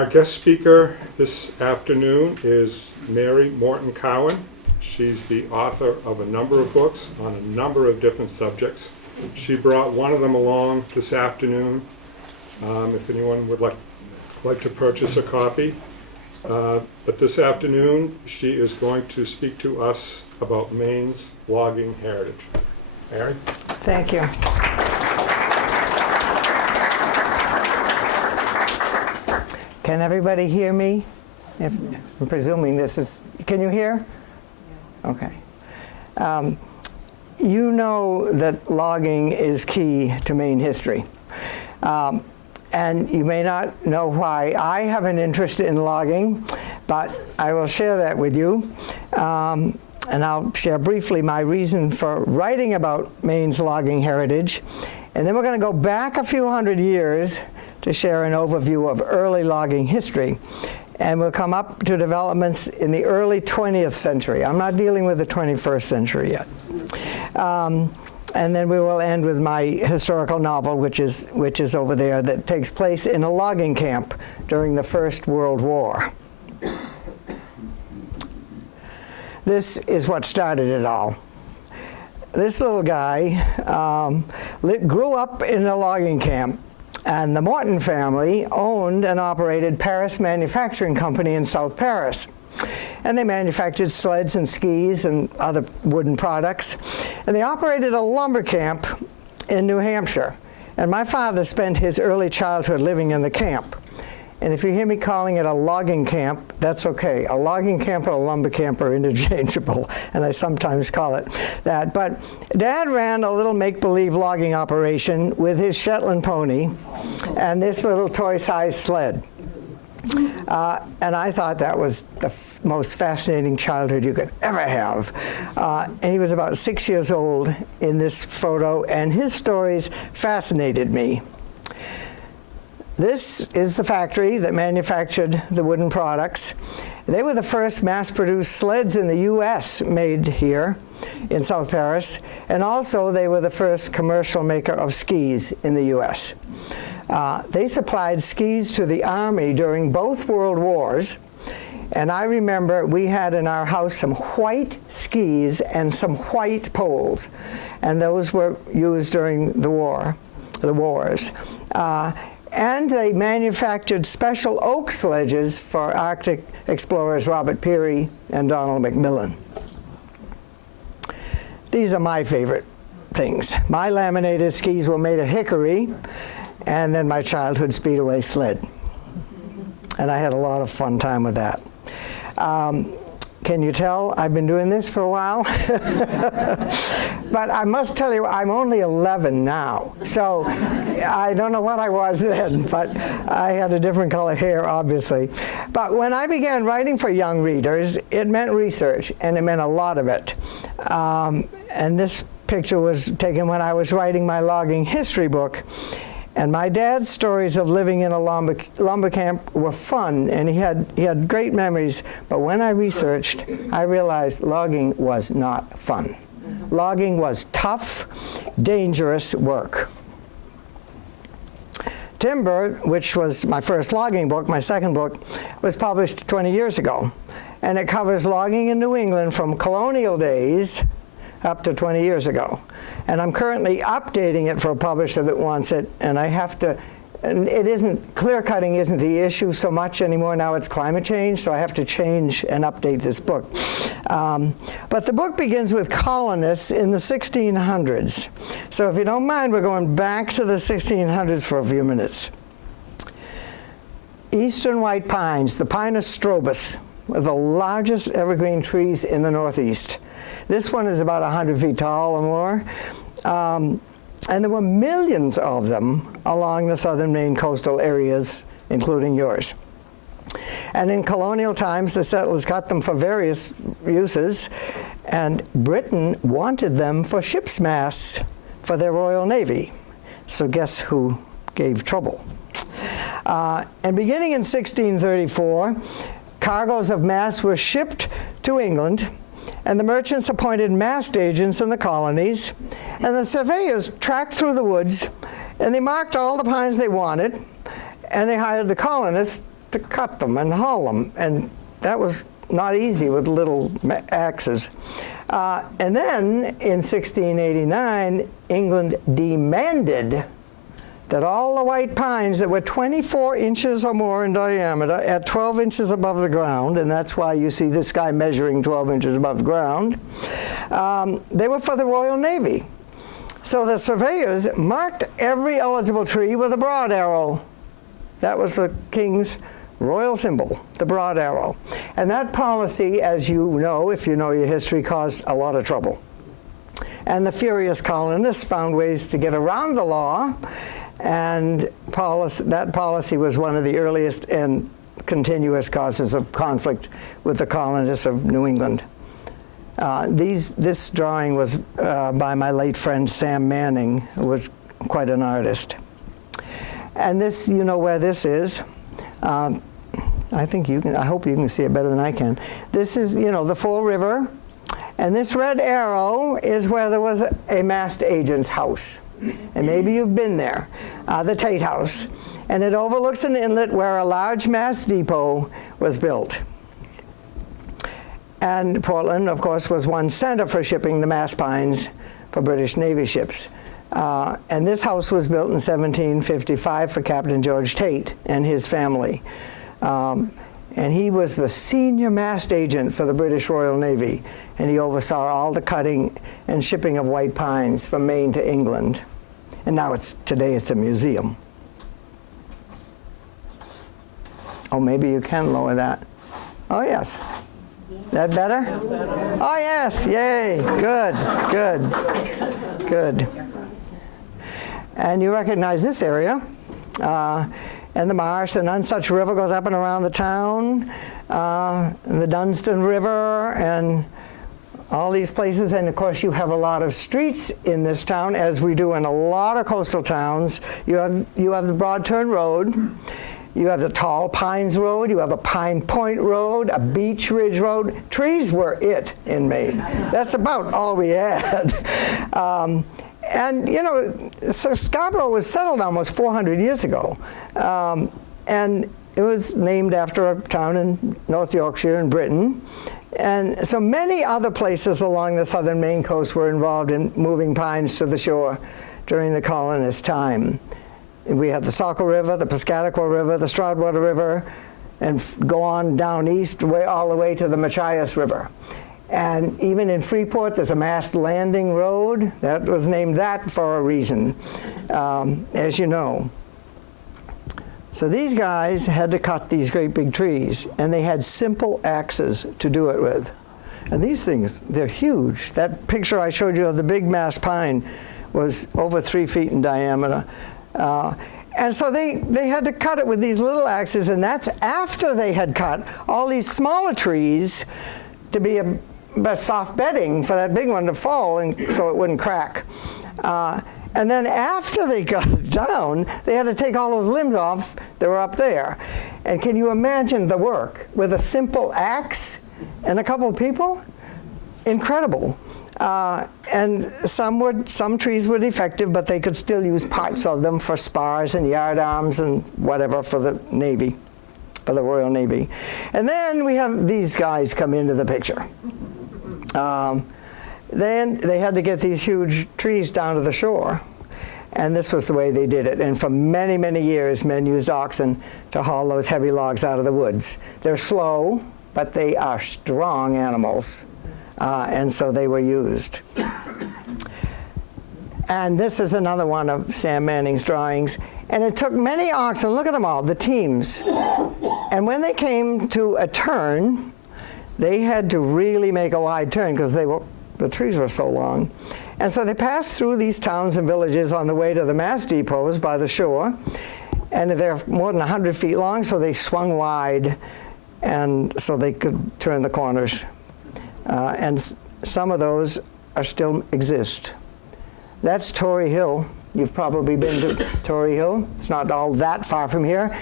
Our guest speaker this afternoon is Mary Morton Cowan. She's the author of a number of books on a number of different subjects. She brought one of them along this afternoon. If anyone would like to purchase a copy. But this afternoon, she is going to speak to us about Maine's logging heritage. Mary? Thank you. Can everybody hear me? I'm presuming this is, can you hear? Okay. You know that logging is key to Maine history. And you may not know why I have an interest in logging, but I will share that with you. And I'll share briefly my reason for writing about Maine's logging heritage. And then we're going to go back a few hundred years to share an overview of early logging history. And we'll come up to developments in the early 20th century. I'm not dealing with the 21st century yet. And then we will end with my historical novel, which is over there, that takes place in a logging camp during the First World War. This is what started it all. This little guy grew up in a logging camp, and the Morton family owned and operated Paris Manufacturing Company in South Paris. And they manufactured sleds and skis and other wooden products. And they operated a lumber camp in New Hampshire. And my father spent his early childhood living in the camp. And if you hear me calling it a logging camp, that's okay. A logging camp and a lumber camp are interchangeable, and I sometimes call it that. But Dad ran a little make-believe logging operation with his Shetland pony and this little toy-sized sled. And I thought that was the most fascinating childhood you could ever have. And he was about 6 years old in this photo, and his stories fascinated me. This is the factory that manufactured the wooden products. They were the first mass-produced sleds in the U.S. made here in South Paris, and also they were the first commercial maker of skis in the U.S. They supplied skis to the Army during both World Wars, and I remember we had in our house some white skis and some white poles, and those were used during the wars. And they manufactured special oak sledges for Arctic explorers Robert Peary and Donald McMillan. These are my favorite things. My laminated skis were made of hickory, and then my childhood Speedway sled. And I had a lot of fun time with that. Can you tell I've been doing this for a while? But I must tell you, I'm only 11 now. So I don't know what I was then, but I had a different color hair, obviously. But when I began writing for young readers, it meant research, and it meant a lot of it. And this picture was taken when I was writing my logging history book. And my dad's stories of living in a lumber camp were fun, and he had great memories. But when I researched, I realized logging was not fun. Logging was tough, dangerous work. Timber, which was my first logging book, my second book, was published 20 years ago. And it covers logging in New England from colonial days up to 20 years ago. And I'm currently updating it for a publisher that wants it, and I have to, and it isn't, clear cutting isn't the issue so much anymore. Now it's climate change, so I have to change and update this book. But the book begins with colonists in the 1600s. So if you don't mind, we're going back to the 1600s for a few minutes. Eastern white pines, the Pinus strobus, are the largest evergreen trees in the Northeast. This one is about 100 feet tall or more. And there were millions of them along the southern Maine coastal areas, including yours. And in colonial times, the settlers cut them for various uses, and Britain wanted them for ship's masts for their Royal Navy. So guess who gave trouble? And beginning in 1634, cargoes of masts were shipped to England, and the merchants appointed mast agents in the colonies, and the surveyors tracked through the woods, and they marked all the pines they wanted, and they hired the colonists to cut them and haul them, and that was not easy with little axes. And then in 1689, England demanded that all the white pines that were 24 inches or more in diameter at 12 inches above the ground, and that's why you see this guy measuring 12 inches above the ground, they were for the Royal Navy. So the surveyors marked every eligible tree with a broad arrow. That was the king's royal symbol, the broad arrow. And that policy, as you know, if you know your history, caused a lot of trouble. And the furious colonists found ways to get around the law, and that policy was one of the earliest and continuous causes of conflict with the colonists of New England. This drawing was by my late friend Sam Manning, who was quite an artist. And this, you know where this is. I think you can, I hope you can see it better than I can. This is, you know, the Fall River, and this red arrow is where there was a mast agent's house. And maybe you've been there, the Tate House. And it overlooks an inlet where a large mast depot was built. And Portland, of course, was one center for shipping the mast pines for British Navy ships. And this house was built in 1755 for Captain George Tate and his family. And he was the senior mast agent for the British Royal Navy, and he oversaw all the cutting and shipping of white pines from Maine to England. And now today it's a museum. Oh, maybe you can lower that. Oh, yes. That better? Oh, yes. Yay. Good, good, good. And you recognize this area. And the marsh, the Nonsuch River goes up and around the town, and the Dunstan River, and all these places. And of course, you have a lot of streets in this town, as we do in a lot of coastal towns. You have the Broad Turn Road, you have the Tall Pines Road, you have a Pine Point Road, a Beech Ridge Road. Trees were it in Maine. That's about all we had. And, you know, so Scarborough was settled almost 400 years ago. And it was named after a town in North Yorkshire in Britain. And so many other places along the southern Maine coast were involved in moving pines to the shore during the colonist time. And we have the Saco River, the Piscataqua River, the Stroudwater River, and go on down east all the way to the Machias River. And even in Freeport, there's a mast landing road. That was named that for a reason, as you know. So these guys had to cut these great big trees, and they had simple axes to do it with. And these things, they're huge. That picture I showed you of the big mast pine was over 3 feet in diameter. And so they had to cut it with these little axes, and that's after they had cut all these smaller trees to be a soft bedding for that big one to fall, and so it wouldn't crack. And then after they got it down, they had to take all those limbs off that were up there. And can you imagine the work with a simple axe and a couple of people? Incredible. And some trees were defective, but they could still use parts of them for spars and yardarms and whatever for the Navy, for the Royal Navy. And then we have these guys come into the picture. Then they had to get these huge trees down to the shore, and this was the way they did it. And for many, many years, men used oxen to haul those heavy logs out of the woods. They're slow, but they are strong animals, and so they were used. And this is another one of Sam Manning's drawings. And it took many oxen, look at them all, the teams. And when they came to a turn, they had to really make a wide turn because the trees were so long. And so they passed through these towns and villages on the way to the mast depots by the shore. And they're more than 100 feet long, so they swung wide, and so they could turn the corners. And some of those still exist. That's Torrey Hill. You've probably been to Torrey Hill. It's not all that far from here.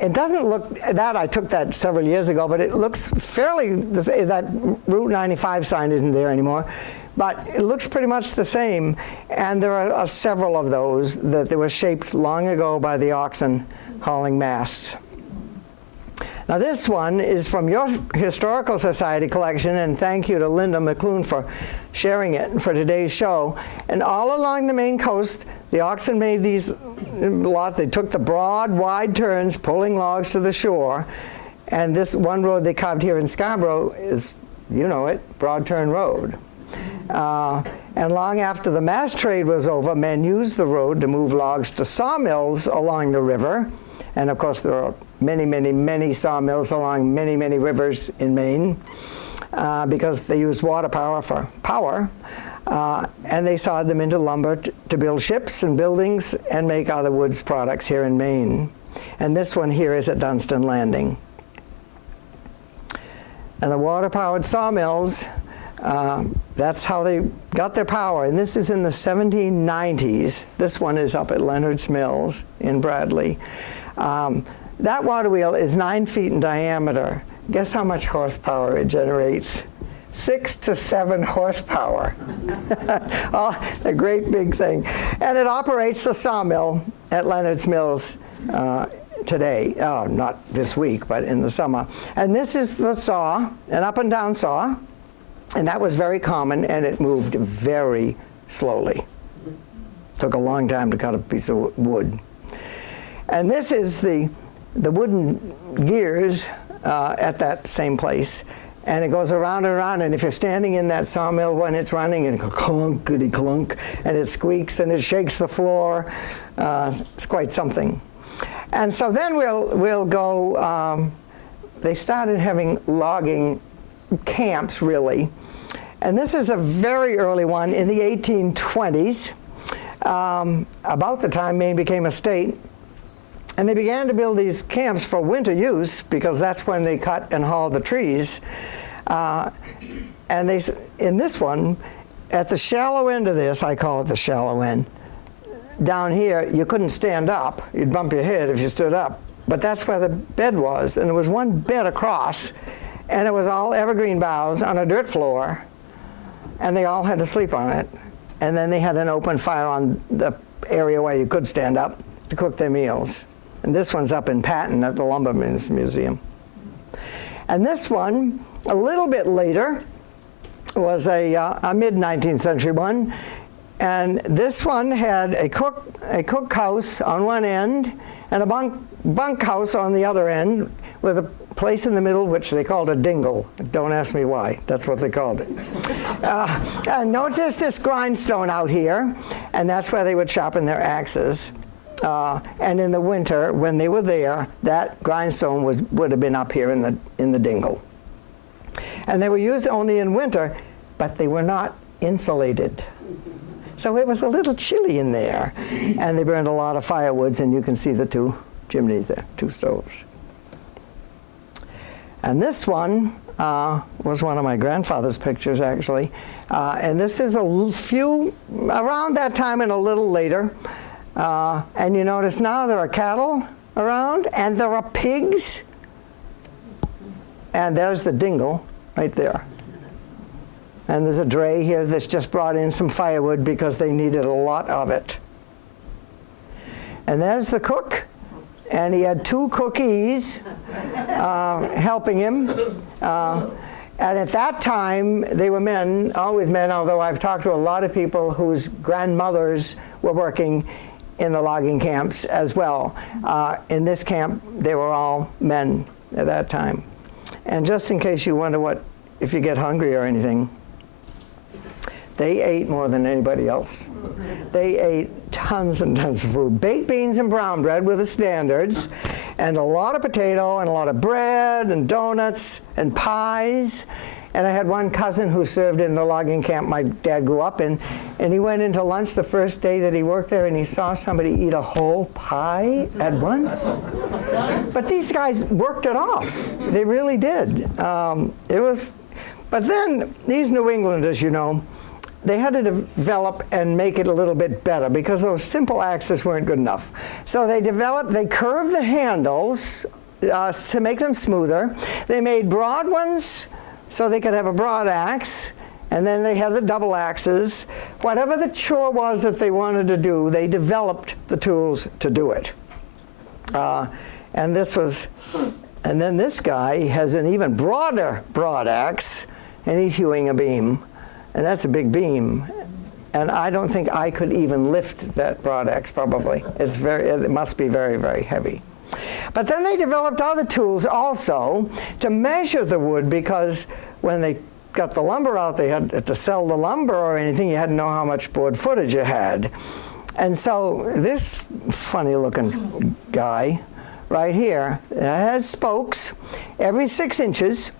It doesn't look, I took that several years ago, but it looks fairly, that Route 95 sign isn't there anymore, but it looks pretty much the same. And there are several of those that they were shaped long ago by the oxen hauling masts. Now this one is from your Historical Society collection, and thank you to Linda McClune for sharing it for today's show. And all along the Maine coast, the oxen made these lots. They took the broad, wide turns, pulling logs to the shore. And this one road they carved here in Scarborough is, you know it, Broad Turn Road. And long after the mast trade was over, men used the road to move logs to sawmills along the river. And of course, there are many, many, many sawmills along many, many rivers in Maine because they used water power for power. And they sawed them into lumber to build ships and buildings and make other woods products here in Maine. And this one here is at Dunstan Landing. And the water-powered sawmills, that's how they got their power. And this is in the 1790s. This one is up at Leonard's Mills in Bradley. That water wheel is 9 feet in diameter. Guess how much horsepower it generates? 6 to 7 horsepower. Oh, a great big thing. And it operates the sawmill at Leonard's Mills today. Oh, not this week, but in the summer. And this is the saw, an up and down saw. And that was very common, and it moved very slowly. Took a long time to cut a piece of wood. And this is the wooden gears at that same place. And it goes around and around, and if you're standing in that sawmill when it's running, and it goes clunkety clunk, and it squeaks and it shakes the floor, it's quite something. And so then we'll go, they started having logging camps, really. And this is a very early one in the 1820s, about the time Maine became a state. And they began to build these camps for winter use because that's when they cut and hauled the trees. And in this one, at the shallow end of this, I call it the shallow end, down here, you couldn't stand up. You'd bump your head if you stood up. But that's where the bed was. And there was one bed across, and it was all evergreen boughs on a dirt floor, and they all had to sleep on it. And then they had an open fire on the area where you could stand up to cook their meals. And this one's up in Patton at the Lumbermen's Museum. And this one, a little bit later, was a mid-19th century one. And this one had a cook house on one end and a bunk house on the other end with a place in the middle which they called a dingle. Don't ask me why. That's what they called it. And notice this grindstone out here, and that's where they would sharpen their axes. And in the winter, when they were there, that grindstone would have been up here in the dingle. And they were used only in winter, but they were not insulated. So it was a little chilly in there. And they burned a lot of firewoods, and you can see the 2 chimneys there, 2 stoves. And this one was one of my grandfather's pictures, actually. And this is a few, around that time and a little later. And you notice now there are cattle around, and there are pigs. And there's the dingle right there. And there's a dray here that's just brought in some firewood because they needed a lot of it. And there's the cook, and he had 2 cookies helping him. And at that time, they were men, always men, although I've talked to a lot of people whose grandmothers were working in the logging camps as well. In this camp, they were all men at that time. And just in case you wonder if you get hungry or anything, they ate more than anybody else. They ate tons and tons of food. Baked beans and brown bread were the standards, and a lot of potato and a lot of bread and donuts and pies. And I had one cousin who served in the logging camp my dad grew up in, and he went into lunch the first day that he worked there, and he saw somebody eat a whole pie at once. But these guys worked it off. They really did. But then these New Englanders, you know, they had to develop and make it a little bit better because those simple axes weren't good enough. So they curved the handles to make them smoother. They made broad ones so they could have a broad axe, and then they had the double axes. Whatever the chore was that they wanted to do, they developed the tools to do it. And this was And then this guy has an even broader broad axe, and he's hewing a beam. And that's a big beam. And I don't think I could even lift that broad axe, probably. It must be very, very heavy. But then they developed other tools also to measure the wood, because when they got the lumber out, they had to sell the lumber or anything. You had to know how much board footage you had. And so this funny looking guy right here has spokes every 6 inches.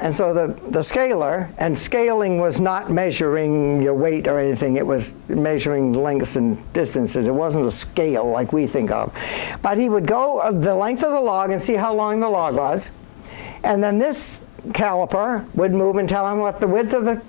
And so the scaler, and scaling was not measuring your weight or anything, it was measuring lengths and distances. It wasn't a scale like we think of. But he would go the length of the log and see how long the log was. And then this caliper would move and tell him what the width of the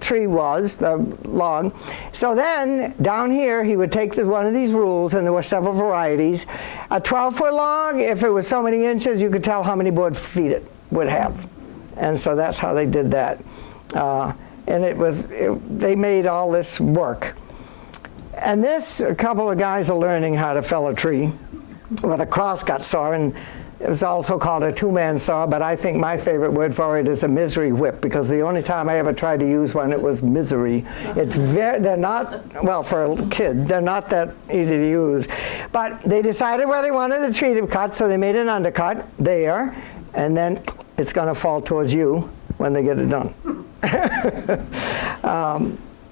tree was, the log. So then down here he would take one of these rules, and there were several varieties. A 12-foot log, if it was so many inches, you could tell how many board feet it would have. And so that's how they did that. And they made all this work. And a couple of guys are learning how to fell a tree with a crosscut saw, and it was also called a two-man saw, but I think my favorite word for it is a misery whip, because the only time I ever tried to use one, it was misery. They're not, well, for a kid, they're not that easy to use. But they decided where they wanted the tree to cut, so they made an undercut there, and then it's going to fall towards you when they get it done.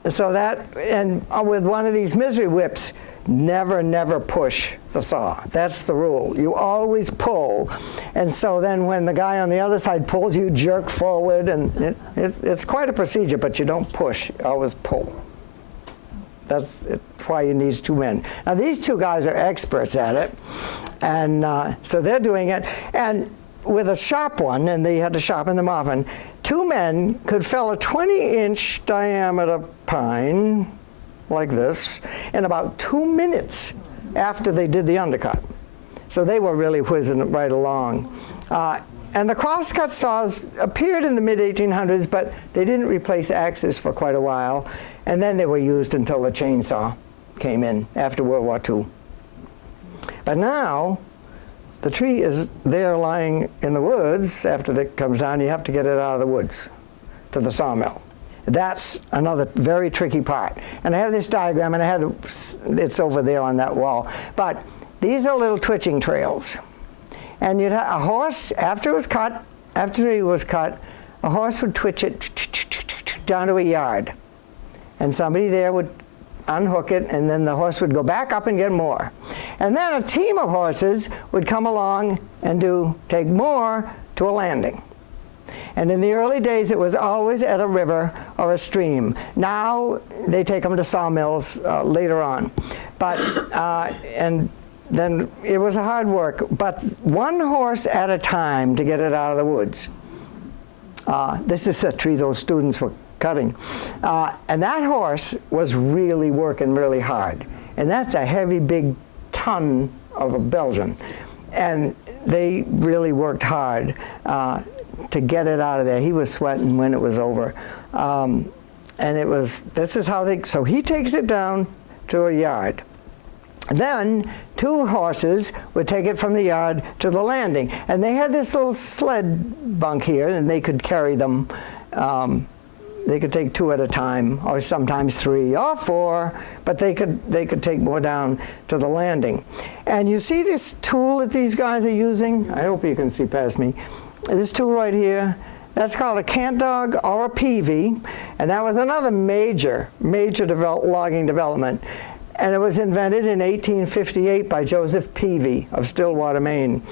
So that, and with one of these misery whips, never push the saw. That's the rule. You always pull. And so then when the guy on the other side pulls, you jerk forward, and it's quite a procedure, but you don't push, you always pull. That's why you need 2 men. Now these 2 guys are experts at it, and so they're doing it. And with a sharp one, and they had to sharpen them often, 2 men could fell a 20-inch diameter pine like this in about 2 minutes after they did the undercut. So they were really whizzing right along. And the crosscut saws appeared in the mid-1800s, but they didn't replace axes for quite a while. And then they were used until the chainsaw came in after World War II. But now, the tree is there lying in the woods. After it comes down, you have to get it out of the woods to the sawmill. That's another very tricky part. And I have this diagram, and it's over there on that wall. But these are little twitching trails. And you'd have a horse, after he was cut, a horse would twitch it down to a yard. And somebody there would unhook it, and then the horse would go back up and get more. And then a team of horses would come along and take more to a landing. And in the early days, it was always at a river or a stream. Now they take them to sawmills later on. But and then it was a hard work. But 1 horse at a time to get it out of the woods. This is the tree those students were cutting. And that horse was really working really hard. And that's a heavy, big ton of a Belgian. And they really worked hard to get it out of there. He was sweating when it was over. And this is how so he takes it down to a yard. Then 2 horses would take it from the yard to the landing. And they had this little sled bunk here, and they could carry them. They could take 2 at a time, or sometimes 3 or 4, but they could take more down to the landing. And you see this tool that these guys are using? I hope you can see past me. This tool right here, that's called a cant dog or a peavey, and that was another major logging development. And it was invented in 1858 by Joseph Peavey of Stillwater, Maine.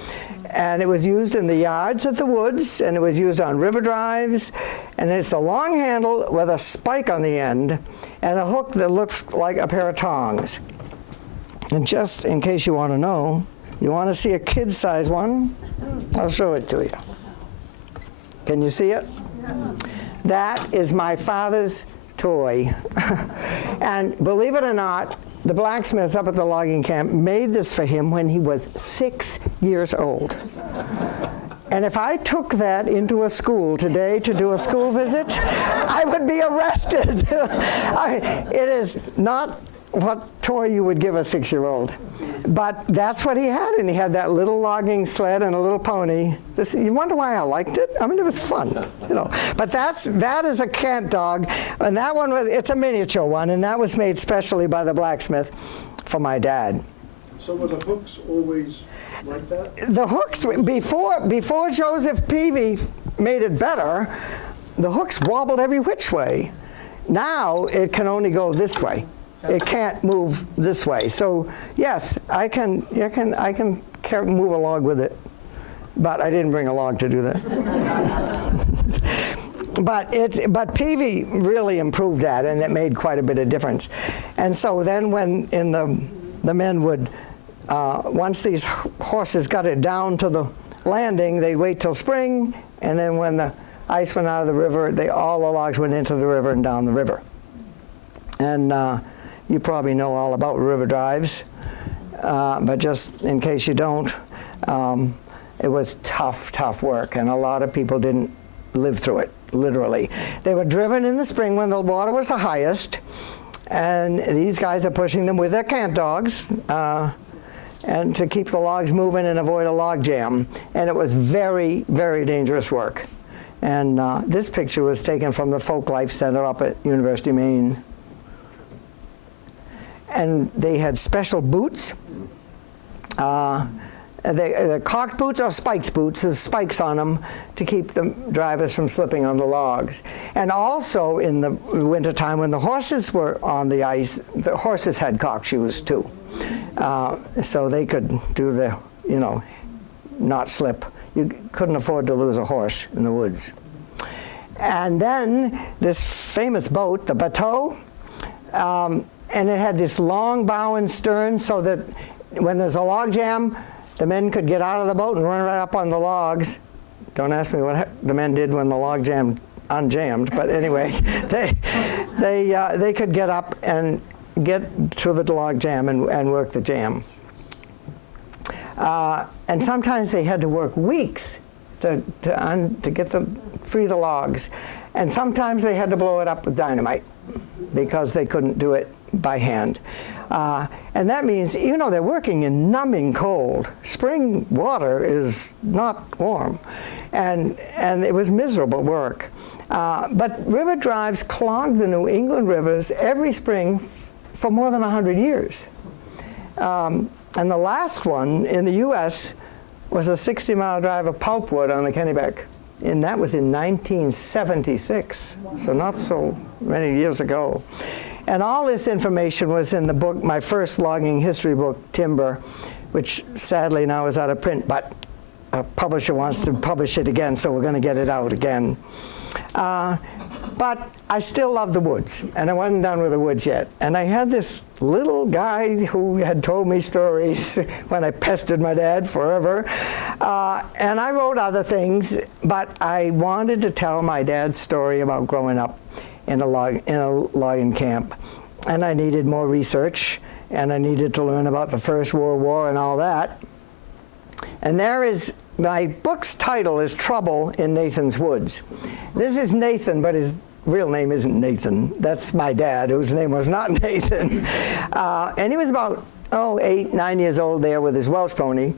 And it was used in the yards of the woods, and it was used on river drives. And it's a long handle with a spike on the end and a hook that looks like a pair of tongs. And just in case you want to know, you want to see a kid-size one? I'll show it to you. Can you see it? Yeah. That is my father's toy. And believe it or not, the blacksmiths up at the logging camp made this for him when he was 6 years old. And if I took that into a school today to do a school visit, I would be arrested. It is not what toy you would give a 6-year-old. But that's what he had, and he had that little logging sled and a little pony. You wonder why I liked it? I mean, it was fun, you know. But that is a cant dog, and that one it's a miniature one, and that was made specially by the blacksmith for my dad. So were the hooks always like that? The hooks, before Joseph Peavy made it better, the hooks wobbled every which way. Now it can only go this way. It can't move this way. So yes, I can move a log with it, but I didn't bring a log to do that. But Peavy really improved that, and it made quite a bit of difference. And so then when the men would, once these horses got it down to the landing, they'd wait till spring, and then when the ice went out of the river, all the logs went into the river and down the river. And you probably know all about river drives, but just in case you don't, it was tough work, and a lot of people didn't live through it, literally. They were driven in the spring when the water was the highest, and these guys are pushing them with their cant dogs, and to keep the logs moving and avoid a log jam. And it was very, very dangerous work. And this picture was taken from the Folk Life Center up at University of Maine. And they had special boots. The cocked boots or spiked boots, there's spikes on them to keep the drivers from slipping on the logs. And also in the wintertime when the horses were on the ice, the horses had cock shoes too. So they could do the, not slip. You couldn't afford to lose a horse in the woods. And then this famous boat, the bateau, and it had this long bow and stern so that when there's a log jam, the men could get out of the boat and run right up on the logs. Don't ask me what the men did when the log jam unjammed, but anyway, they could get up and get to the log jam and work the jam. And sometimes they had to work weeks to free the logs. And sometimes they had to blow it up with dynamite because they couldn't do it by hand. And that means, they're working in numbing cold. Spring water is not warm. And it was miserable work. But river drives clogged the New England rivers every spring for more than 100 years. And the last one in the U.S. was a 60-mile drive of pulpwood on the Kennebec. And that was in 1976, so not so many years ago. And all this information was in the book, my first logging history book, Timber, which sadly now is out of print, but a publisher wants to publish it again, so we're going to get it out again. But I still love the woods, and I wasn't done with the woods yet. And I had this little guy who had told me stories when I pestered my dad forever. And I wrote other things, but I wanted to tell my dad's story about growing up in a logging camp. And I needed more research, and I needed to learn about the First World War and all that. And my book's title is Trouble in Nathan's Woods. This is Nathan, but his real name isn't Nathan. That's my dad, whose name was not Nathan. And he was about, 8, 9 years old there with his Welsh pony.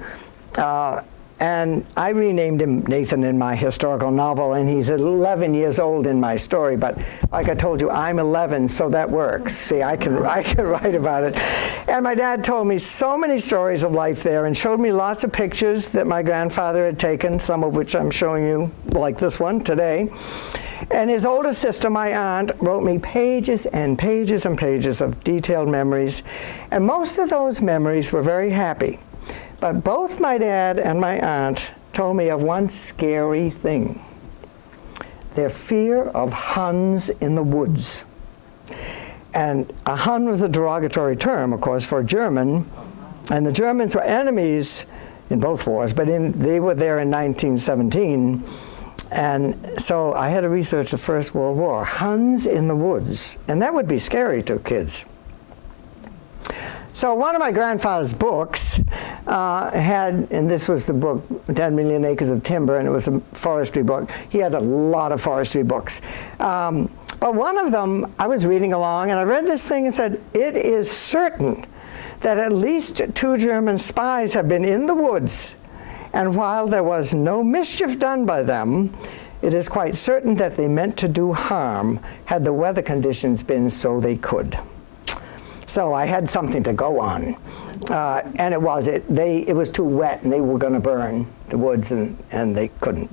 And I renamed him Nathan in my historical novel, and he's 11 years old in my story. But like I told you, I'm 11, so that works. See, I can write about it. And my dad told me so many stories of life there and showed me lots of pictures that my grandfather had taken, some of which I'm showing you, like this one today. And his older sister, my aunt, wrote me pages and pages and pages of detailed memories. And most of those memories were very happy. But both my dad and my aunt told me of one scary thing: their fear of Huns in the woods. And a Hun was a derogatory term, of course, for a German. And the Germans were enemies in both wars, but they were there in 1917. And so I had to research the First World War. Huns in the woods. And that would be scary to kids. So one of my grandfather's books and this was the book, 10 Million Acres of Timber, and it was a forestry book. He had a lot of forestry books. But one of them, I was reading along, and I read this thing and said, it is certain that at least 2 German spies have been in the woods, and while there was no mischief done by them, it is quite certain that they meant to do harm had the weather conditions been so they could. So I had something to go on, and it was too wet, and they were going to burn the woods, and they couldn't.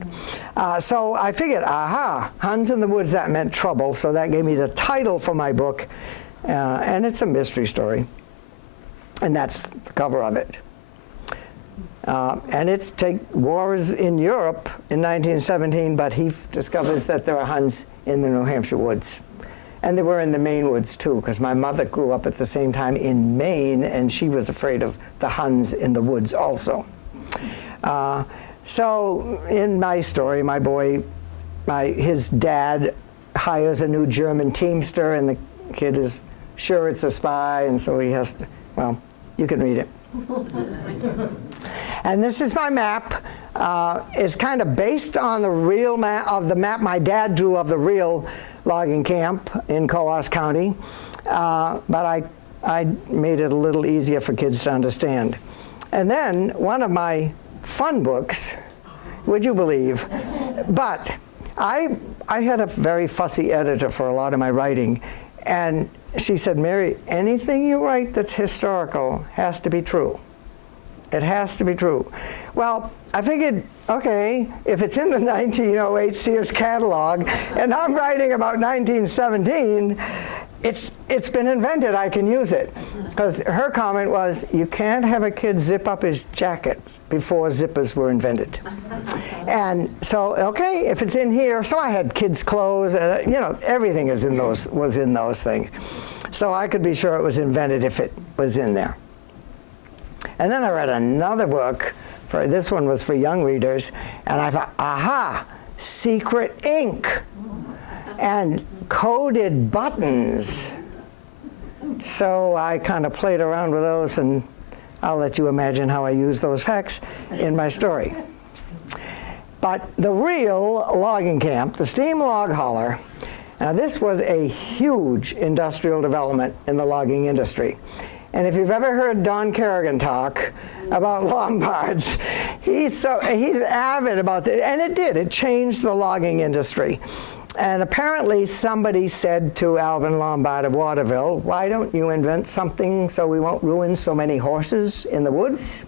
So I figured, aha, Huns in the woods, that meant trouble, so that gave me the title for my book, and it's a mystery story, and that's the cover of it. And it's wars in Europe in 1917, but he discovers that there are Huns in the New Hampshire woods. And they were in the Maine woods too, because my mother grew up at the same time in Maine, and she was afraid of the Huns in the woods also. So in my story, my boy, his dad hires a new German teamster, and the kid is sure it's a spy, and so he has to, well, you can read it. And this is my map. It's kind of based on the real map of the map my dad drew of the real logging camp in Cowan County, but I made it a little easier for kids to understand. And then one of my fun books, would you believe, but I had a very fussy editor for a lot of my writing, and she said, Mary, anything you write that's historical has to be true. It has to be true. Well, I figured, okay, if it's in the 1908 Sears catalog, and I'm writing about 1917, it's been invented, I can use it. Because her comment was, you can't have a kid zip up his jacket before zippers were invented. And so, okay, if it's in here, so I had kids' clothes, everything was in those things. So I could be sure it was invented if it was in there. And then I read another book, this one was for young readers, and I thought, aha, secret ink and coded buttons. So I kind of played around with those, and I'll let you imagine how I use those facts in my story. But the real logging camp, the steam log hauler, now this was a huge industrial development in the logging industry. And if you've ever heard Don Kerrigan talk about Lombards, he's avid about it, and it changed the logging industry. And apparently somebody said to Alvin Lombard of Waterville, why don't you invent something so we won't ruin so many horses in the woods?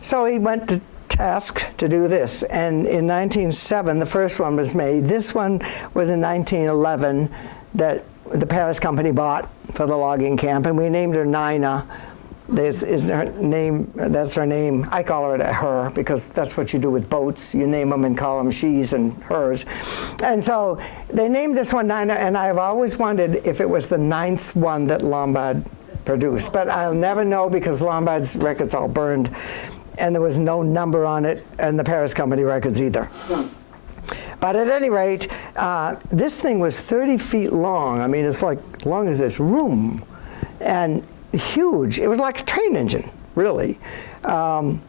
So he went to task to do this, and in 1907 the first one was made. This one was in 1911 that the Paris company bought for the logging camp, and we named her Nina. This is her name, that's her name. I call her her because that's what you do with boats. You name them and call them she's and hers. And so they named this one Nina, and I've always wondered if it was the 9th one that Lombard produced, but I'll never know because Lombard's records all burned, and there was no number on it, and the Paris company records either. But at any rate, this thing was 30 feet long. I mean, it's like long as this room, and huge. It was like a train engine, really. And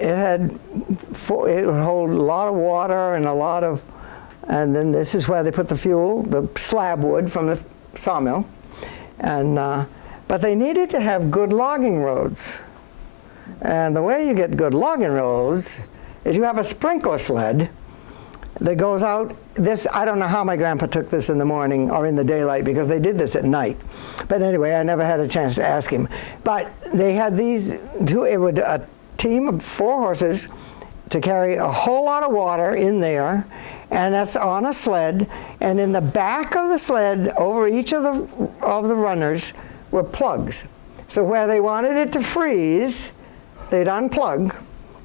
it would hold a lot of water and then this is where they put the fuel, the slab wood from the sawmill. And, but they needed to have good logging roads. And the way you get good logging roads is you have a sprinkler sled that goes out. I don't know how my grandpa took this in the morning or in the daylight because they did this at night. But anyway, I never had a chance to ask him. But they had a team of 4 horses to carry a whole lot of water in there, and that's on a sled. And in the back of the sled, over each of the runners, were plugs. So where they wanted it to freeze, they'd unplug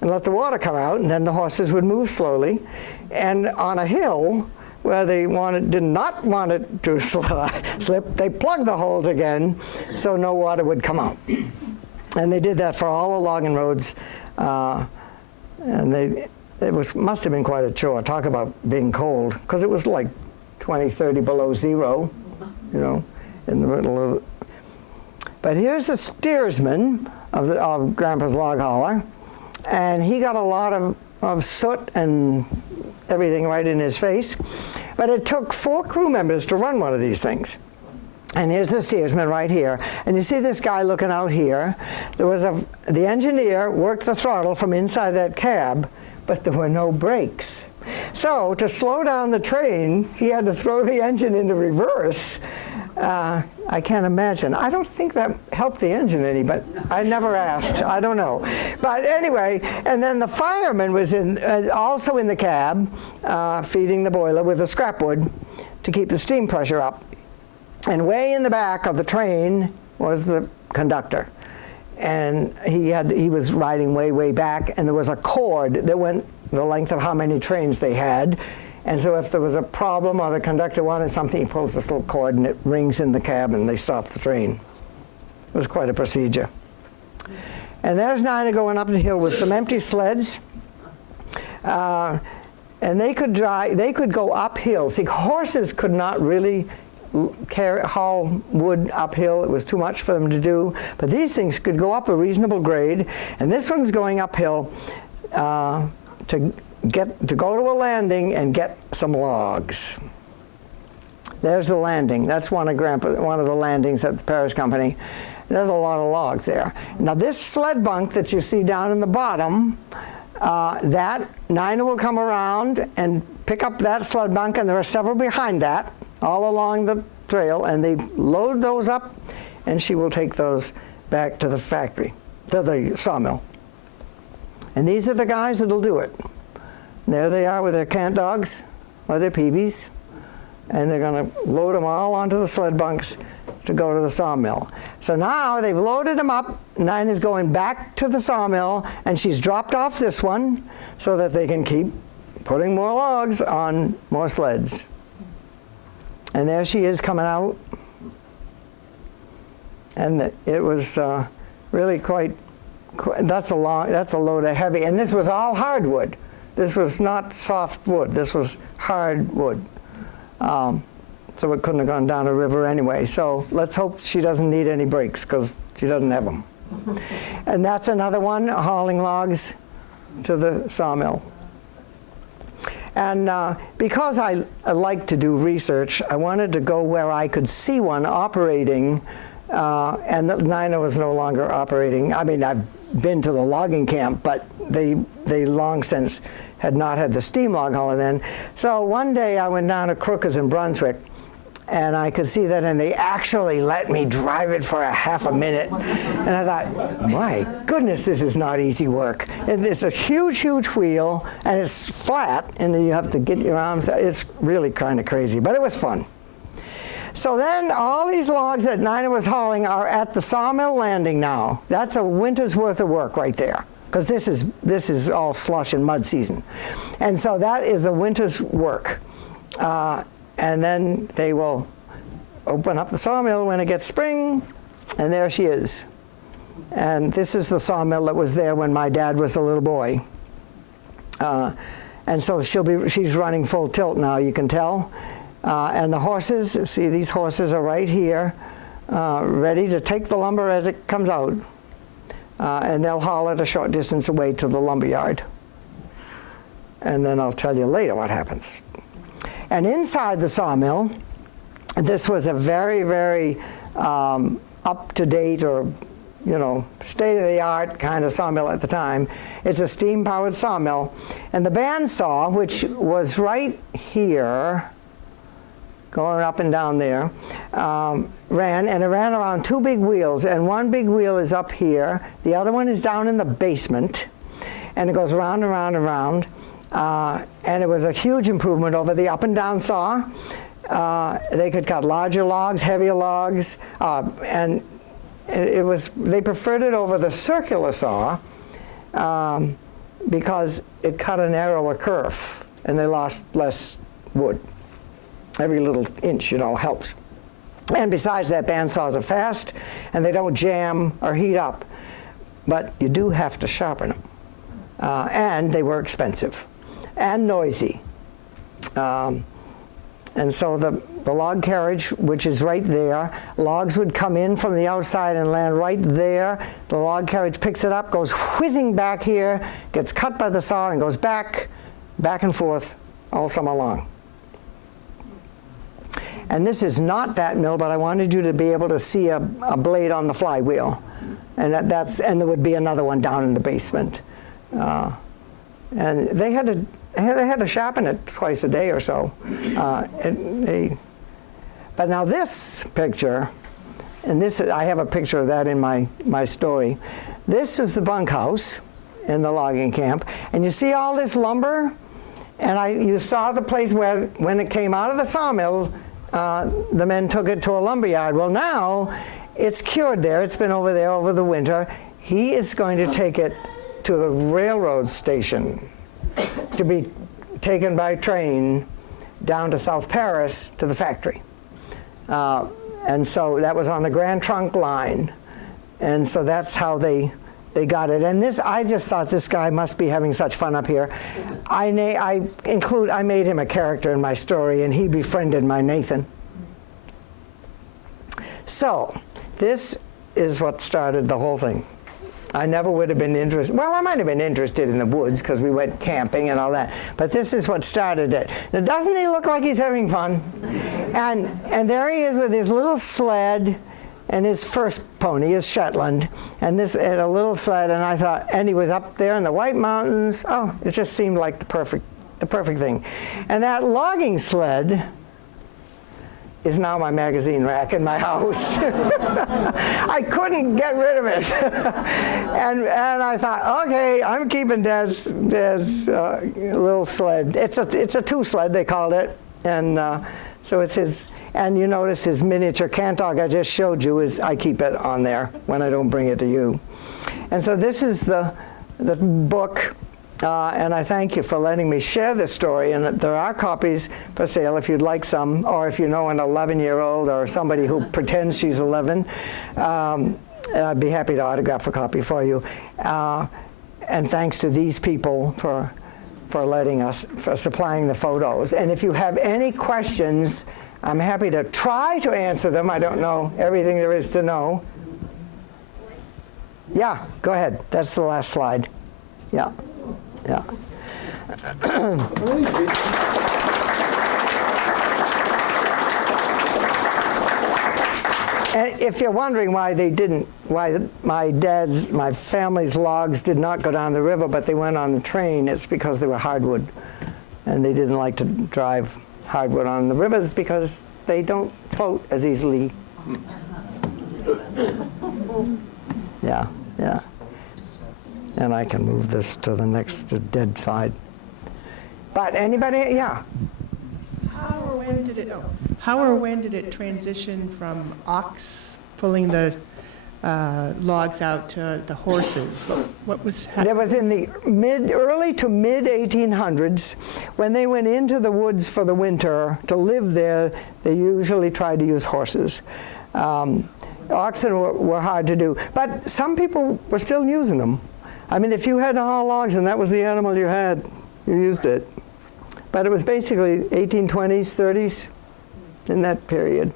and let the water come out, and then the horses would move slowly. And on a hill where they did not want it to slip, they plugged the holes again so no water would come out. And they did that for all the logging roads, and it must have been quite a chore. Talk about being cold, because it was like 20, 30 below zero, in the middle of. But here's the steersman of Grandpa's log hauler, and he got a lot of soot and everything right in his face. But it took 4 crew members to run one of these things. And here's the steersman right here. And you see this guy looking out here. The engineer worked the throttle from inside that cab, but there were no brakes. So to slow down the train, he had to throw the engine into reverse. I can't imagine. I don't think that helped the engine any, but I never asked. I don't know. But anyway, and then the fireman was also in the cab, feeding the boiler with the scrap wood to keep the steam pressure up. And way in the back of the train was the conductor. And he was riding way, way back, and there was a cord that went the length of how many trains they had. And so if there was a problem or the conductor wanted something, he pulls this little cord and it rings in the cab and they stop the train. It was quite a procedure. And there's Nina going up the hill with some empty sleds. And they could go uphill. See, horses could not really haul wood uphill. It was too much for them to do. But these things could go up a reasonable grade. And this one's going uphill to go to a landing and get some logs. There's the landing. That's one of the landings at the Paris Company. There's a lot of logs there. Now this sled bunk that you see down in the bottom, that Nina will come around and pick up that sled bunk, and there are several behind that all along the trail, and they load those up, and she will take those back to the factory, to the sawmill. And these are the guys that'll do it. There they are with their cant dogs or their peavies, and they're going to load them all onto the sled bunks to go to the sawmill. So now they've loaded them up. Nina's going back to the sawmill, and she's dropped off this one so that they can keep putting more logs on more sleds. And there she is coming out. And it was really quite, that's a load of heavy. And this was all hardwood. This was not soft wood. This was hard wood. So it couldn't have gone down a river anyway. So let's hope she doesn't need any brakes, because she doesn't have them. And that's another one, hauling logs to the sawmill. And because I like to do research, I wanted to go where I could see one operating, and Nina was no longer operating. I mean, I've been to the logging camp, but they long since had not had the steam log hauler then. So one day I went down to Crooker's in Brunswick, and I could see that, and they actually let me drive it for a half a minute. And I thought, my goodness, this is not easy work. It's a huge, huge wheel, and it's flat, and you have to get your arms. It's really kind of crazy, but it was fun. So then all these logs that Nina was hauling are at the sawmill landing now. That's a winter's worth of work right there, because this is all slush and mud season. And so that is a winter's work. And then they will open up the sawmill when it gets spring, and there she is. And this is the sawmill that was there when my dad was a little boy. And so she's running full tilt now, you can tell. And the horses, see, these horses are right here, ready to take the lumber as it comes out. And they'll haul it a short distance away to the lumber yard. And then I'll tell you later what happens. And inside the sawmill, this was a very, very up-to-date or, state-of-the-art kind of sawmill at the time. It's a steam-powered sawmill. And the bandsaw, which was right here, going up and down there, ran around 2 big wheels. And one big wheel is up here. The other one is down in the basement. And it goes around and around and around. And it was a huge improvement over the up and down saw. They could cut larger logs, heavier logs, and they preferred it over the circular saw because it cut a narrower curve, and they lost less wood. Every little inch, helps. And besides that, bandsaws are fast, and they don't jam or heat up. But you do have to sharpen them. And they were expensive and noisy. And so the log carriage, which is right there, logs would come in from the outside and land right there. The log carriage picks it up, goes whizzing back here, gets cut by the saw, and goes back and forth all summer long. And this is not that mill, but I wanted you to be able to see a blade on the flywheel. And and there would be another one down in the basement. And they had to sharpen it twice a day or so. But now this picture, and I have a picture of that in my story. This is the bunkhouse in the logging camp. And you see all this lumber? And you saw the place where, when it came out of the sawmill, the men took it to a lumber yard. Well, now it's cured there. It's been over there over the winter. He is going to take it to the railroad station to be taken by train down to South Paris to the factory. And so that was on the Grand Trunk line. And so that's how they got it. And I just thought this guy must be having such fun up here. I made him a character in my story, and he befriended my Nathan. So this is what started the whole thing. I never would have been interested. Well, I might have been interested in the woods because we went camping and all that. But this is what started it. Now, doesn't he look like he's having fun? And there he is with his little sled and his first pony, his Shetland, and a little sled. And I thought, and he was up there in the White Mountains. Oh, it just seemed like the perfect thing. And that logging sled is now my magazine rack in my house. I couldn't get rid of it. and I thought, okay, I'm keeping Dad's little sled. It's a two sled, they called it. And so it's his, and you notice his miniature cant dog I just showed you I keep it on there when I don't bring it to you. And so this is the book. And I thank you for letting me share this story. And there are copies for sale if you'd like some, or if you know an 11-year-old or somebody who pretends she's 11. I'd be happy to autograph a copy for you. And thanks to these people for supplying the photos. And if you have any questions, I'm happy to try to answer them. I don't know everything there is to know. Yeah, go ahead. That's the last slide. Yeah. Yeah. And if you're wondering why my family's logs did not go down the river, but they went on the train, it's because they were hardwood. And they didn't like to drive hardwood on the rivers because they don't float as easily. Yeah, yeah. And I can move this to the next dead slide. But anybody, yeah? How or when did it transition from ox pulling the logs out to the horses? What was happening? There was in the early to mid 1800s, when they went into the woods for the winter to live there, they usually tried to use horses. Oxen were hard to do, but some people were still using them. I mean, if you had to haul logs and that was the animal you had, you used it. But it was basically 1820s, 30s, in that period.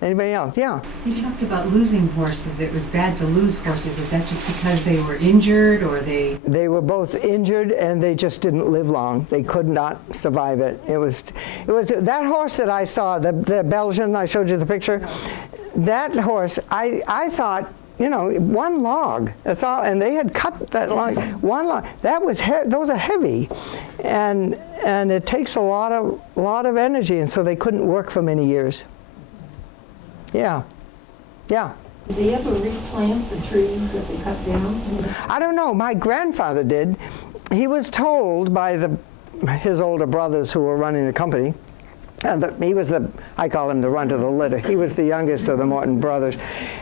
Anybody else? Yeah. You talked about losing horses. It was bad to lose horses. Is that just because they were injured or they? They were both injured and they just didn't live long. They could not survive it. It was that horse that I saw, the Belgian, I showed you the picture. That horse, I thought, you know, one log, that's all, and they had cut that log, one log. Those are heavy, and it takes a lot of energy, and so they couldn't work for many years. Yeah, yeah. Did they ever replant the trees that they cut down? I don't know. My grandfather did. He was told by his older brothers who were running the company. He was I call him the runt of the litter. He was the youngest of the Morton brothers.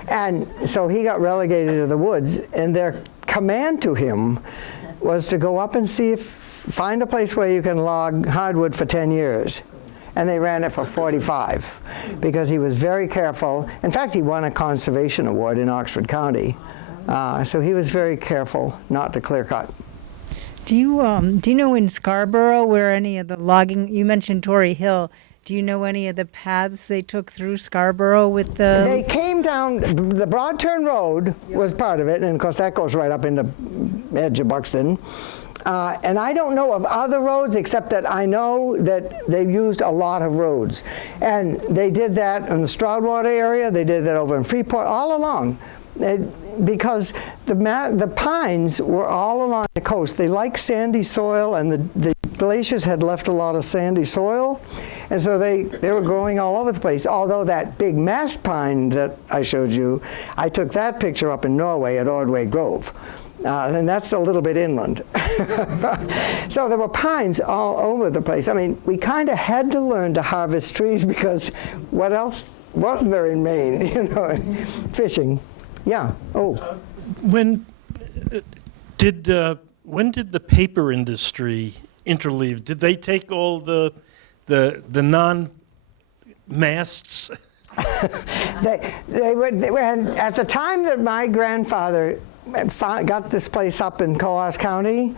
And so he got relegated to the woods, and their command to him was to go up and find a place where you can log hardwood for 10 years. And they ran it for 45 because he was very careful. In fact, he won a conservation award in Oxford County. So he was very careful not to clear cut. Do you know in Scarborough where any of the logging, you mentioned Torrey Hill, do you know any of the paths they took through Scarborough with the? They came down, the Broad Turn Road was part of it, and of course that goes right up into edge of Buxton. And I don't know of other roads, except that I know that they used a lot of roads. And they did that in the Stroudwater area, they did that over in Freeport, all along. Because the pines were all along the coast. They like sandy soil, and the glaciers had left a lot of sandy soil. And so they were growing all over the place. Although that big mast pine that I showed you, I took that picture up in Norway at Ordway Grove. And that's a little bit inland. So there were pines all over the place. I mean, we kind of had to learn to harvest trees because what else was there in Maine, you know, fishing. Yeah, oh. When did the paper industry interleave? Did they take all the non-masts? They were, and at the time that my grandfather got this place up in Coas County,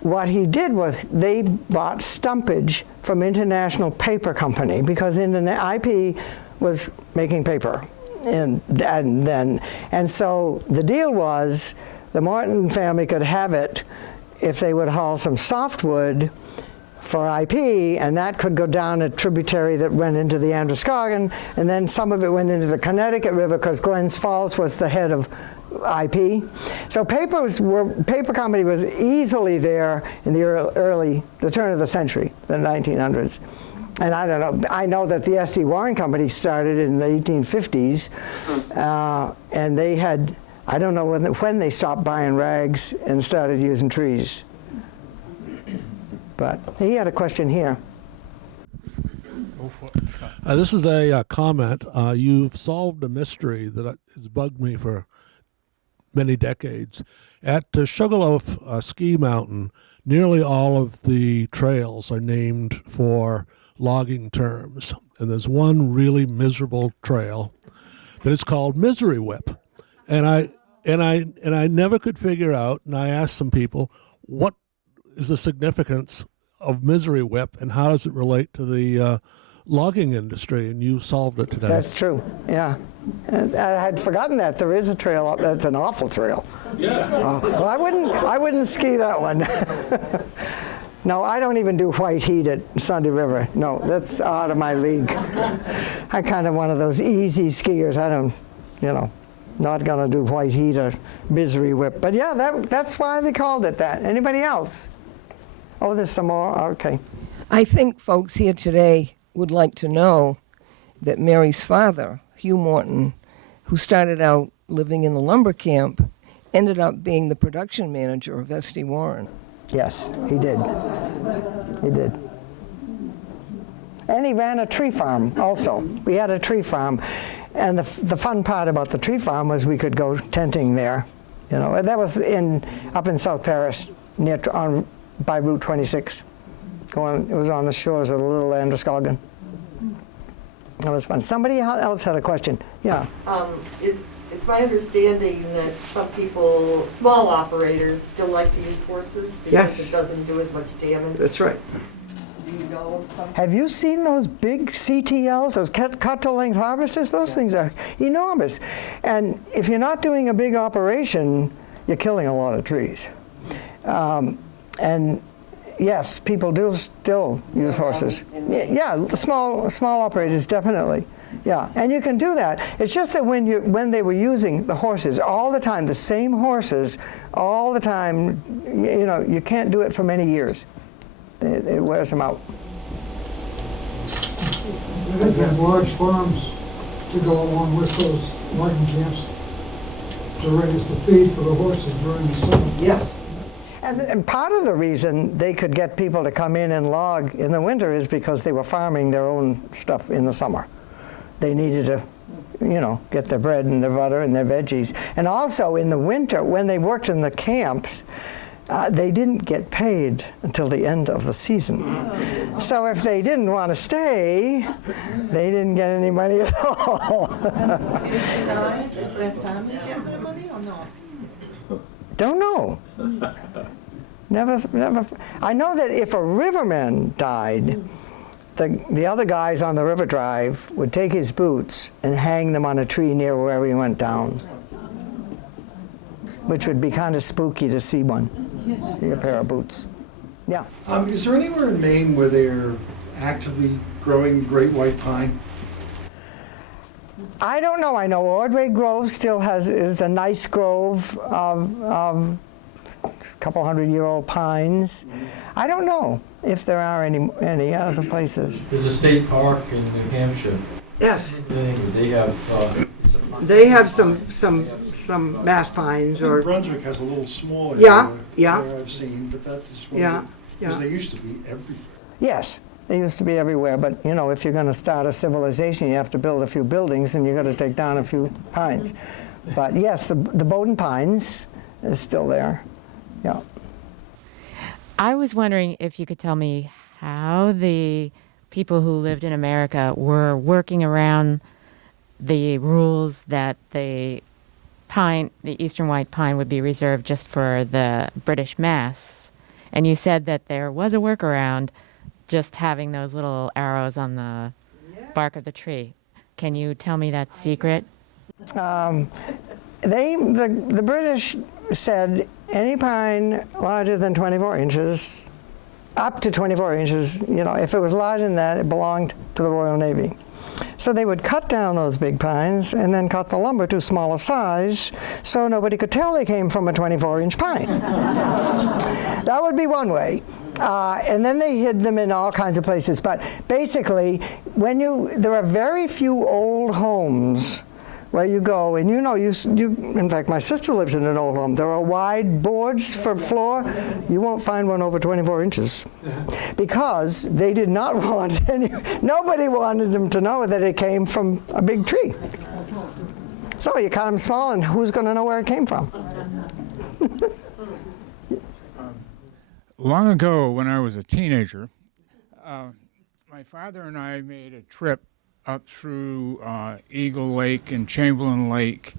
what he did was they bought stumpage from International Paper Company because IP was making paper. And so the deal was the Morton family could have it if they would haul some softwood for IP, and that could go down a tributary that went into the Androscoggin, and then some of it went into the Connecticut River because Glens Falls was the head of IP. So paper company was easily there in the the turn of the century, the 1900s. And I don't know, I know that the S.D. Warren Company started in the 1850s, and they had, I don't know when they stopped buying rags and started using trees. But he had a question here. This is a comment. You've solved a mystery that has bugged me for many decades. At Sugarloaf Ski Mountain, nearly all of the trails are named for logging terms, and there's one really miserable trail that is called Misery Whip, and I never could figure out, and I asked some people, what is the significance of Misery Whip and how does it relate to the logging industry, and you solved it today. That's true, yeah. And I had forgotten that there is a trail up, that's an awful trail. Yeah. Well, I wouldn't ski that one. No, I don't even do white heat at Sunday River. No, that's out of my league. I'm kind of one of those easy skiers. I don't, not gonna do white heat or Misery Whip. But yeah, that's why they called it that. Anybody else? Oh, there's some more, okay. I think folks here today would like to know that Mary's father, Hugh Morton, who started out living in the lumber camp, ended up being the production manager of S.D. Warren. Yes, he did. He did. And he ran a tree farm also. We had a tree farm. And the fun part about the tree farm was we could go tenting there. That was up in South Paris, by Route 26. It was on the shores of the Little Androscoggin. That was fun. Somebody else had a question. Yeah. It's my understanding that some people, small operators, still like to use horses because Yes. it doesn't do as much damage. That's right. Do you know some? Have you seen those big CTLs, those cut-to-length harvesters? Those things are enormous. And if you're not doing a big operation, you're killing a lot of trees. And yes, people do still use horses. Yeah, the small operators, definitely. Yeah, and you can do that. It's just that when they were using the horses all the time, the same horses all the time, you can't do it for many years. It wears them out. They have large farms to go along with those logging camps to raise the feed for the horses during the summer. Yes. And part of the reason they could get people to come in and log in the winter is because they were farming their own stuff in the summer. They needed to, get their bread and their butter and their veggies. And also in the winter, when they worked in the camps, they didn't get paid until the end of the season. So if they didn't want to stay, they didn't get any money at all. Did their family get their money or not? Don't know. Never. I know that if a riverman died, the other guys on the river drive would take his boots and hang them on a tree near where he went down, which would be kind of spooky to see one. need a pair of boots. Yeah. Is there anywhere in Maine where they're actively growing great white pine? I don't know. I know Ordway Grove still is a nice grove of couple 100-year-old pines. I don't know if there are any other places. There's a state park in New Hampshire. Yes. They have. They have some mast pines I or. think Brunswick has a little smaller. Yeah. Where I've seen, but that's one. Yeah. Because they used to be everywhere. Yes, they used to be everywhere, but you know, if you're going to start a civilization, you have to build a few buildings and you've got to take down a few pines. But yes, the Bowden Pines is still there. Yeah. I was wondering if you could tell me how the people who lived in America were working around the rules that the eastern white pine would be reserved just for the British masts. And you said that there was a workaround, just having those little arrows on the bark of the tree. Can you tell me that secret? The British said any pine larger than 24 inches, up to 24 inches, you know, if it was larger than that, it belonged to the Royal Navy. So they would cut down those big pines and then cut the lumber to a smaller size so nobody could tell they came from a 24-inch pine. That would be one way. And then they hid them in all kinds of places. But basically, there are very few old homes where you go, and you know, in fact, my sister lives in an old home. There are wide boards for floor. You won't find one over 24 inches because they did not want nobody wanted them to know that it came from a big tree. So you cut them small, and who's going to know where it came from? Long ago, when I was a teenager, my father and I made a trip up through Eagle Lake and Chamberlain Lake,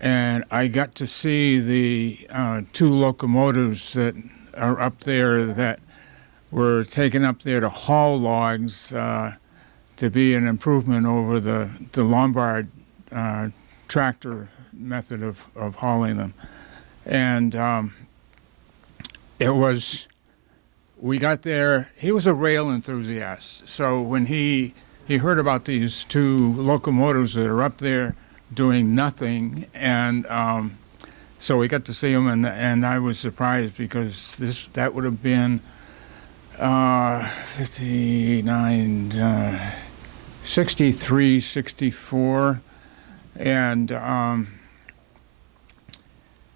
and I got to see the two locomotives that are up there that were taken up there to haul logs to be an improvement over the Lombard tractor method of hauling them. And we got there, he was a rail enthusiast, so when he heard about these two locomotives that are up there doing nothing, and so we got to see them, and I was surprised because that would have been 59, 63, 64, and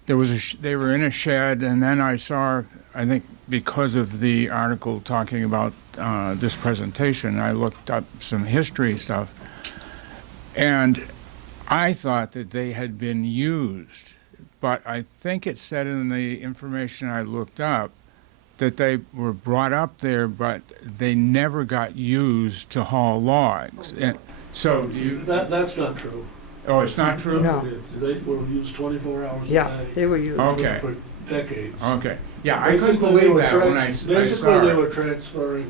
they were in a shed, and then I saw, I think because of the article talking about this presentation, I looked up some history stuff, and I thought that they had been used, but I think it said in the information I looked up that they were brought up there, but they never got used to haul logs. And so do you... That's not true. Oh, it's not true? No. They were used 24 hours a day. Yeah, they were used. Okay. For decades. Okay. Yeah, I couldn't believe that when I saw Basically, they it. were transferring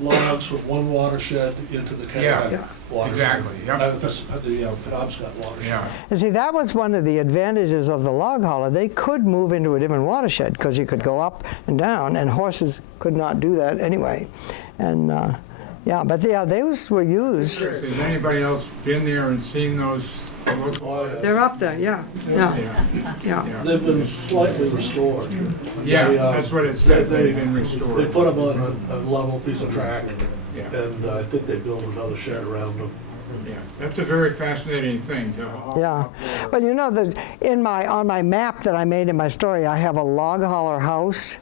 logs from one watershed into the Kennebec watershed. Exactly. Yep. The Penobscot watershed. Yeah. And see, that was one of the advantages of the log hauler. They could move into a different watershed because you could go up and down, and horses could not do that anyway. And those were used. Has anybody else been there and seen those? They're up there, yeah. They've been slightly restored. Yeah, that's what it said. They've been restored. They put them on a level piece of track, Yeah. and I think they built another shed around them. Yeah, that's a very fascinating thing to haul. Yeah. Well, you know that on my map that I made in my story, I have a log hauler house.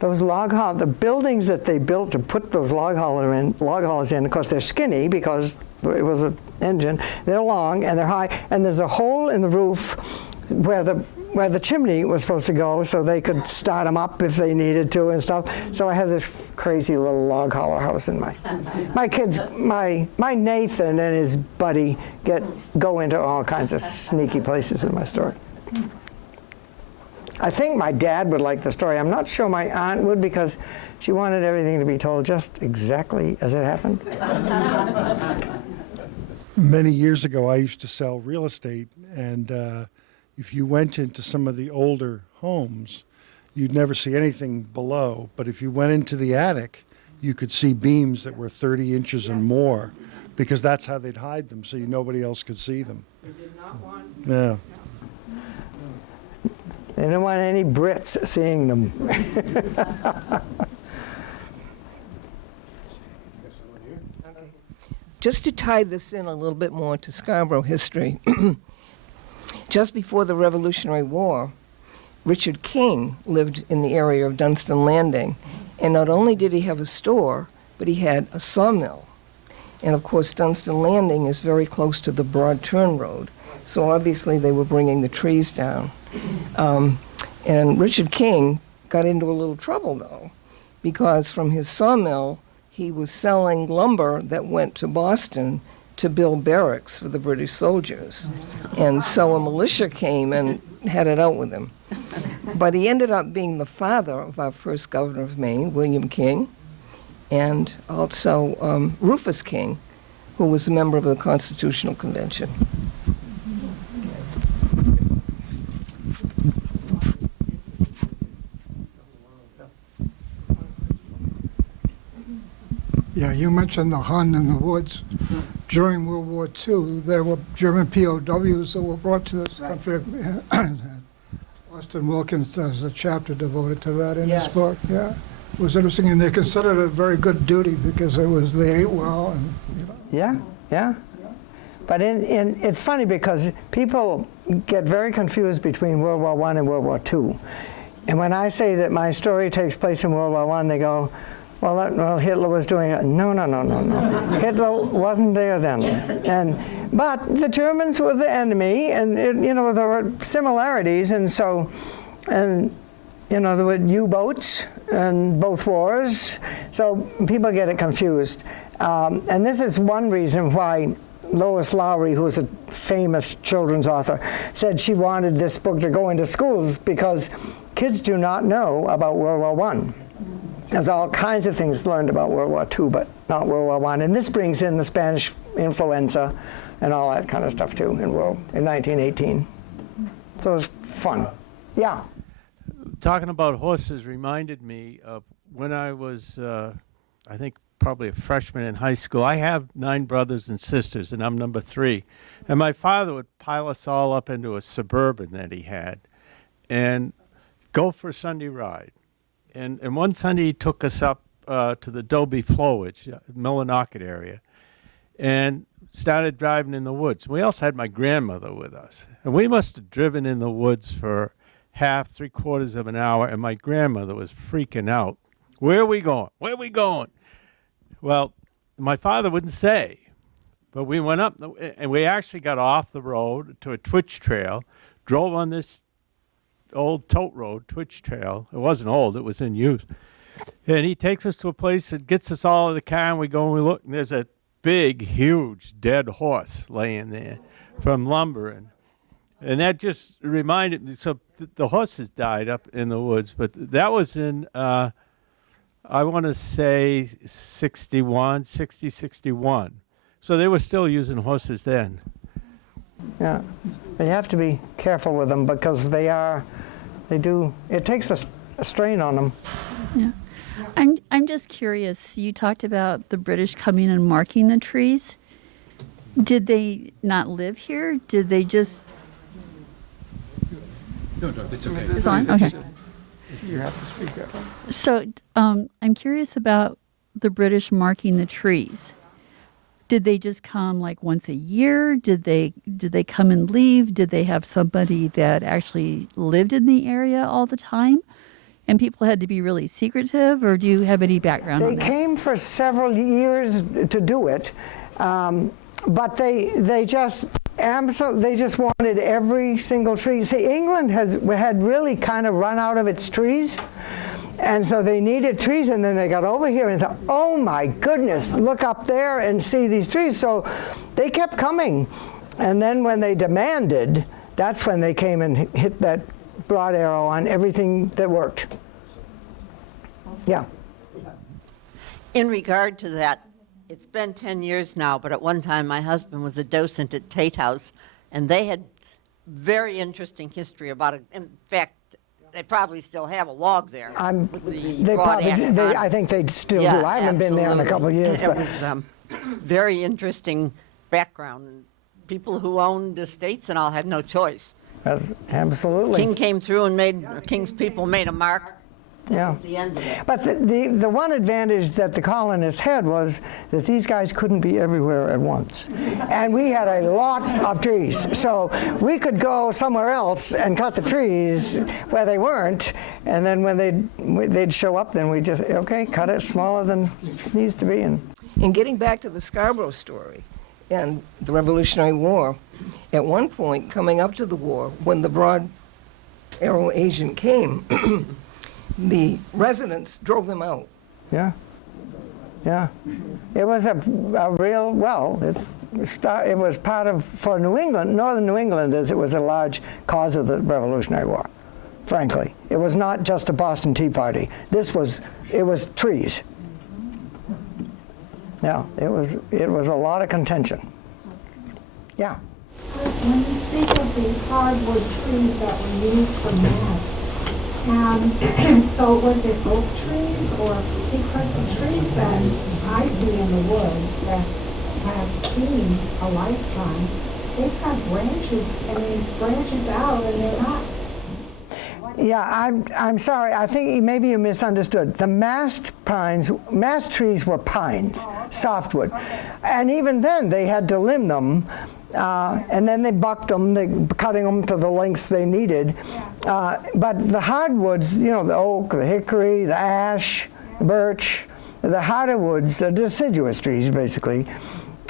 Those the buildings that they built to put those log haulers in, of course, they're skinny because it was an engine. They're long and they're high, and there's a hole in the roof where the chimney was supposed to go, so they could start them up if they needed to and stuff. So I have this crazy little log hauler house in my kids. My Nathan and his buddy go into all kinds of sneaky places in my story. I think my dad would like the story. I'm not sure my aunt would, because she wanted everything to be told just exactly as it happened. Many years ago, I used to sell real estate, and if you went into some of the older homes, you'd never see anything below. But if you went into the attic, you could see beams that were 30 inches and more, because that's how they'd hide them, so nobody else could see them. They did not want. Yeah. They didn't want any Brits seeing them. Just to tie this in a little bit more to Scarborough history, just before the Revolutionary War, Richard King lived in the area of Dunstan Landing. And not only did he have a store, but he had a sawmill. And of course, Dunstan Landing is very close to the Broad Turn Road. So obviously they were bringing the trees down. And Richard King got into a little trouble, though, because from his sawmill, he was selling lumber that went to Boston to build barracks for the British soldiers. And so a militia came and had it out with him. But he ended up being the father of our first governor of Maine, William King, and also Rufus King, who was a member of the Constitutional Convention. Yeah, you mentioned the Hun in the woods. During World War II, there were German POWs that were brought to this country. Austin Wilkins has a chapter devoted to that in his book. Yeah, it was interesting, and they considered it a very good duty because they ate well, and you know. Yeah, yeah. But it's funny because people get very confused between World War I and World War II. And when I say that my story takes place in World War I, they go, well, Hitler was doing it. No. Hitler wasn't there then. But the Germans were the enemy, and there were similarities, and so, there were U-boats in both wars, so people get it confused. And this is one reason why Lois Lowry, who was a famous children's author, said she wanted this book to go into schools because kids do not know about World War I. There's all kinds of things learned about World War II, but not World War I. And this brings in the Spanish influenza and all that kind of stuff too in 1918. So it's fun. Yeah. Talking about horses reminded me of when I was, I think, probably a freshman in high school. I have 9 brothers and sisters, and I'm number 3. And my father would pile us all up into a Suburban that he had and go for a Sunday ride. And one Sunday he took us up to the Dobie Flowage, Millinocket area, and started driving in the woods. We also had my grandmother with us. And we must have driven in the woods for half, 3/4 of an hour, and my grandmother was freaking out. Where are we going? Where are we going? Well, my father wouldn't say. But we went up, and we actually got off the road to a twitch trail, drove on this old tote road, twitch trail. It wasn't old, it was in use. And he takes us to a place that gets us all in the car, and we go and we look, and there's a big, huge dead horse laying there from lumber. And that just reminded me, so the horses died up in the woods, but that was in, I want to say 61. So they were still using horses then. Yeah, but you have to be careful with them because it takes a strain on them. Yeah. I'm just curious, you talked about the British coming and marking the trees. Did they not live here? Did they just... No, it's okay. It's on? Okay. You have to speak up. So I'm curious about the British marking the trees. Did they just come like once a year? Did they come and leave? Did they have somebody that actually lived in the area all the time? And people had to be really secretive, or do you have any background on that? They came for several years to do it, but they just wanted every single tree. See, England had really kind of run out of its trees. And so they needed trees, and then they got over here and thought, oh my goodness, look up there and see these trees. So they kept coming. And then when they demanded, that's when they came and hit that broad arrow on everything that worked. Yeah. In regard to that, it's been 10 years now, but at one time my husband was a docent at Tate House, and they had very interesting history about it. In fact, they probably still have a log there. with the They broad probably, ash they, on I it. think they still Yeah, do. I haven't been there in a couple of years, It but was very interesting background. And people who owned estates and all had no choice. that's absolutely. King came through and King's people made a mark. Yeah. That was the end of it. But the one advantage that the colonists had was that these guys couldn't be everywhere at once. And we had a lot of trees. So we could go somewhere else and cut the trees where they weren't. And then when they'd show up, then we just, okay, cut it smaller than it needs to be. And getting back to the Scarborough story and the Revolutionary War, at one point coming up to the war, when the Broad Arrow agent came, the residents drove them out. Yeah. Yeah. It was a real, well, it was part of, for New England, northern New Englanders, it was a large cause of the Revolutionary War, frankly. It was not just a Boston Tea Party. It was trees. Yeah, it was a lot of contention. Yeah. When you speak of the hardwood trees that were used for masts, so was it oak trees, or because the trees that I see in the woods that have seen a lifetime, they've got branches out, and they're not. Yeah, I'm sorry. I think maybe you misunderstood. The mast trees were pines, softwood, and even then they had to limb them. And then they bucked them, cutting them to the lengths they needed. But the hardwoods, the oak, the hickory, the ash, the birch, the harder woods, the deciduous trees basically,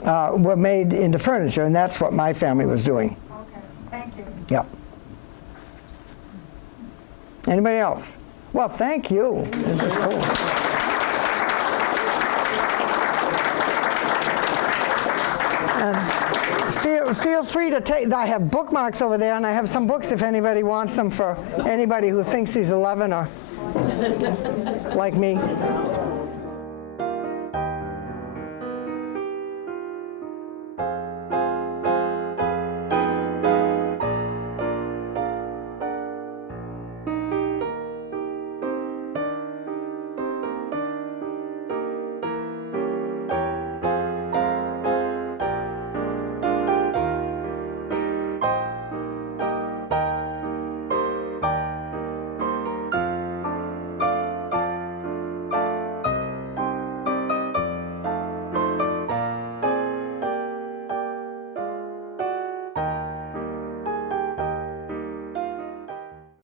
were made into furniture, and that's what my family was doing. Okay, thank you. Yeah. Anybody else? Well, thank you. This is cool. Feel free to take, I have bookmarks over there, and I have some books if anybody wants them for anybody who thinks he's 11 or like me.